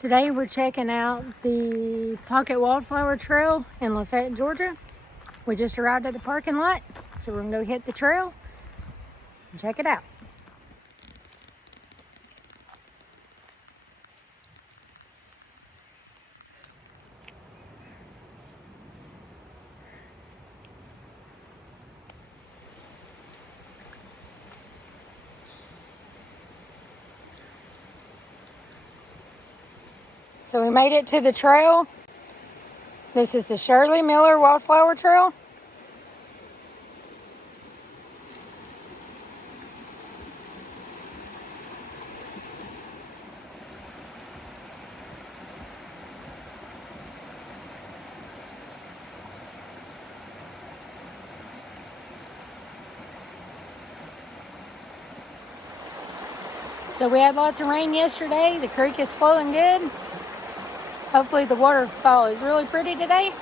Today we're checking out the Pocket Wildflower Trail in Lafayette, Georgia. We just arrived at the parking lot, so we're gonna go hit the trail and check it out. So we made it to the trail. This is the Shirley Miller Wildflower Trail. So we had lots of rain yesterday. The creek is flowing good. Hopefully the waterfall is really pretty today.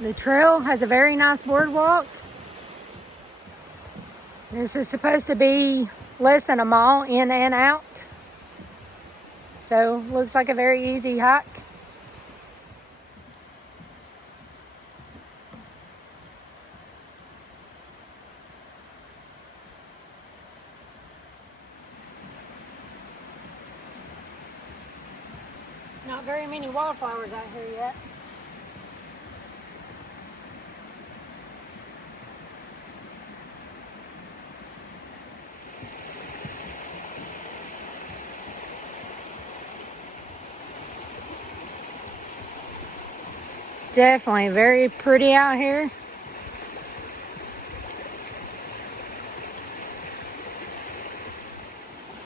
The trail has a very nice boardwalk. This is supposed to be less than a mile in and out. So looks like a very easy hike. Not very many wildflowers out here yet. Definitely very pretty out here.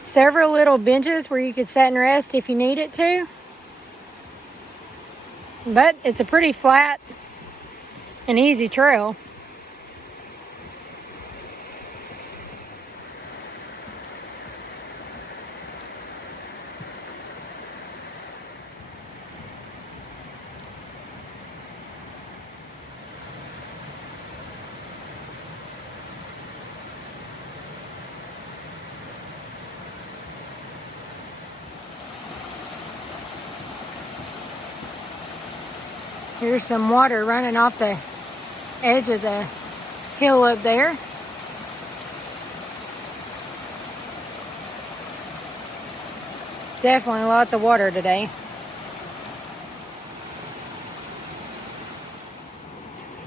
Several little benches where you could sit and rest if you needed to. But it's a pretty flat and easy trail. Here's some water running off the edge of the hill up there. Definitely lots of water today.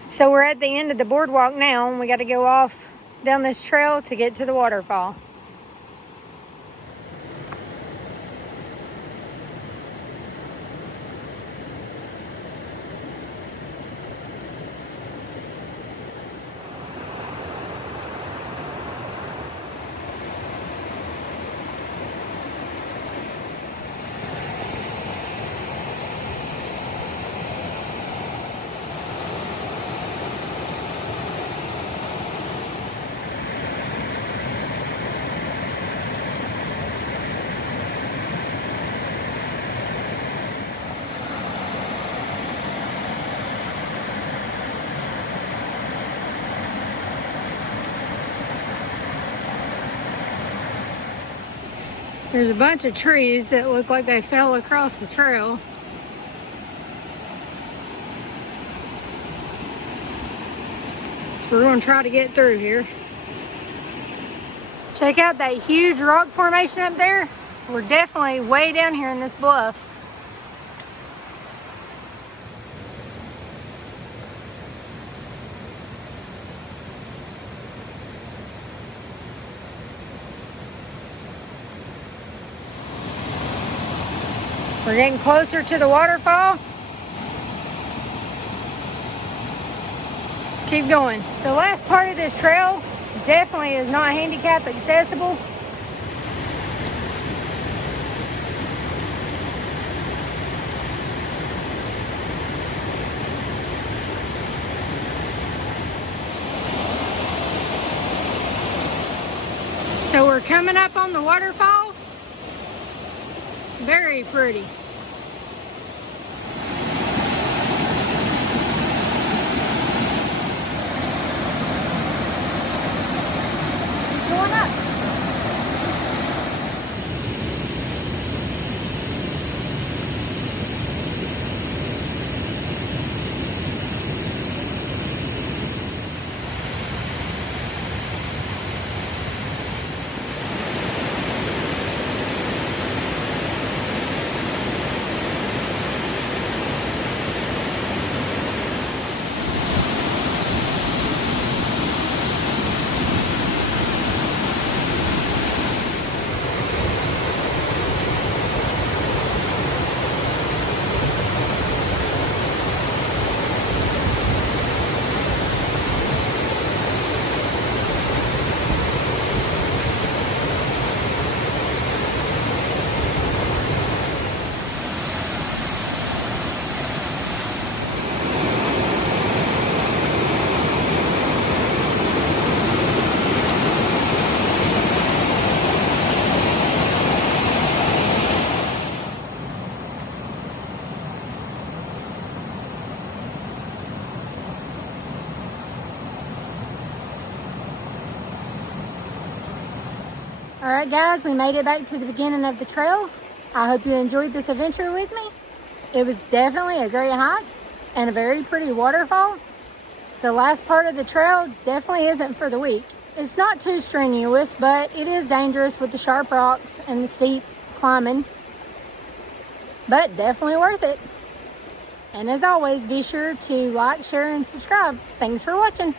So we're at the end of the boardwalk now, and we got to go off down this trail to get to the waterfall. There's a bunch of trees that look like they fell across the trail. So we're going to try to get through here. Check out that huge rock formation up there. We're definitely way down here in this bluff. We're getting closer to the waterfall. Let's keep going. The last part of this trail definitely is not handicap accessible. we're coming up on the waterfall. Very pretty. Keep going up. All right, guys, we made it back to the beginning of the trail. I hope you enjoyed this adventure with me. It was definitely a great hike and a very pretty waterfall. The last part of the trail definitely isn't for the weak. It's not too strenuous, but it is dangerous with the sharp rocks and the steep climbing, but definitely worth it. And as always, be sure to like, share, and subscribe. Thanks for watching.